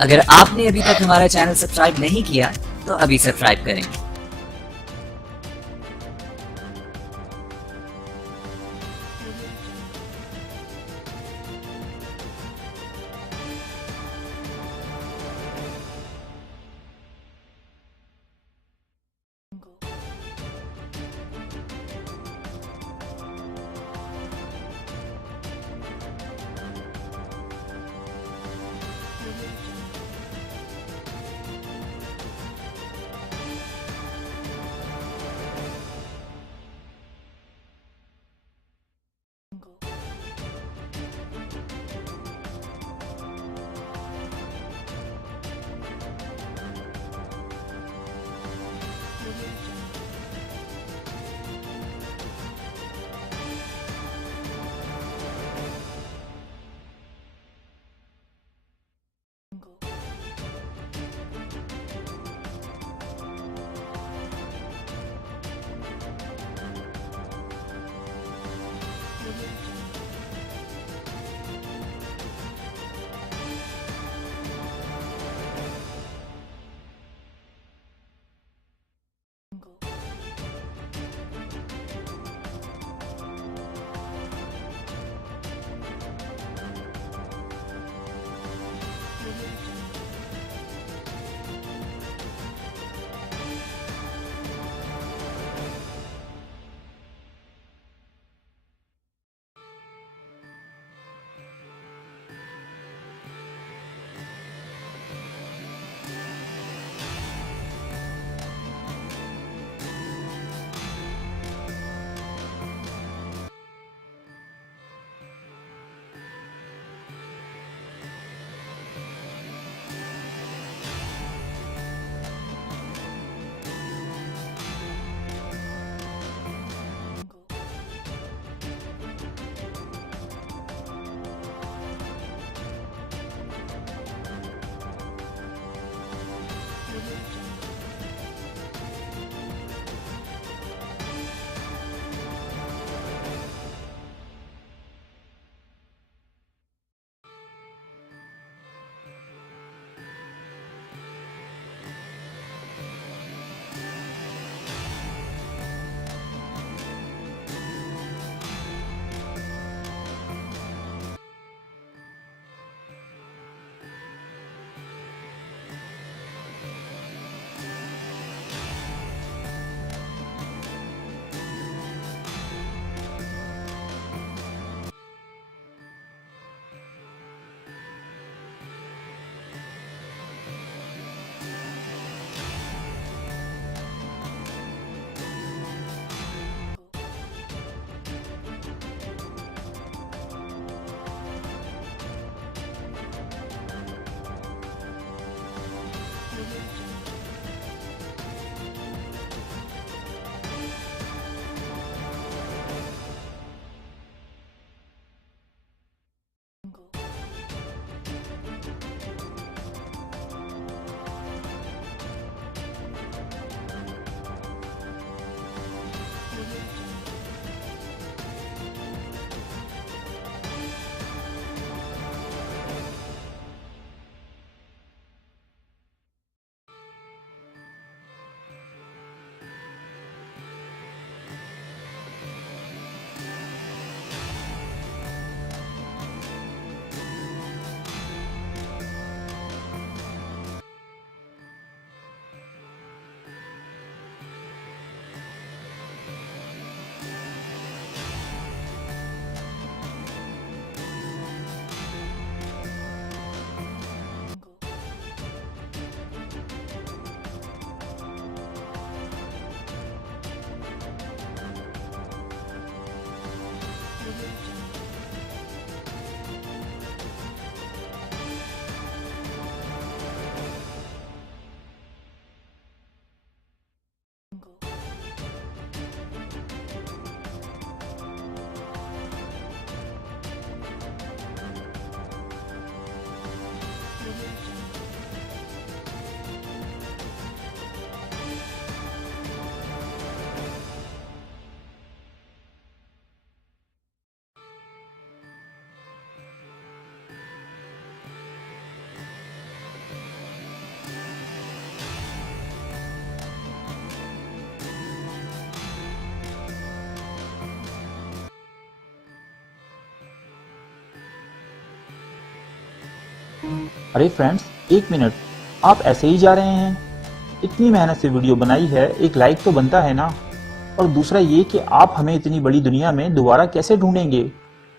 अगर आपने अभी तक हमारा चैनल सब्सक्राइब नहीं किया तो अभी सब्सक्राइब करें। अरे फ्रेंड्स, एक मिनट, आप ऐसे ही जा रहे हैं? इतनी मेहनत से वीडियो बनाई है, एक लाइक तो बनता है ना। और दूसरा ये कि आप हमें इतनी बड़ी दुनिया में दोबारा कैसे ढूंढेंगे?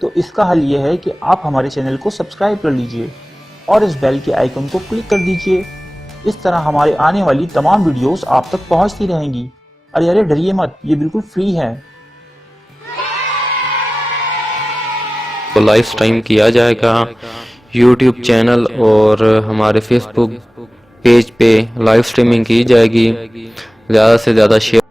तो इसका हल ये है कि आप हमारे चैनल को सब्सक्राइब कर लीजिए और इस बेल के आइकन को क्लिक कर दीजिए। इस तरह हमारे आने वाली तमाम वीडियोस आप तक पहुंचती रहेंगी। अरे अरे, डरिए मत, ये बिल्कुल फ्री है। तो लाइव स्ट्रीम किया जाएगा यूट्यूब चैनल और हमारे फेसबुक पेज पे लाइव स्ट्रीमिंग की जाएगी। ज़्यादा से ज़्यादा शेयर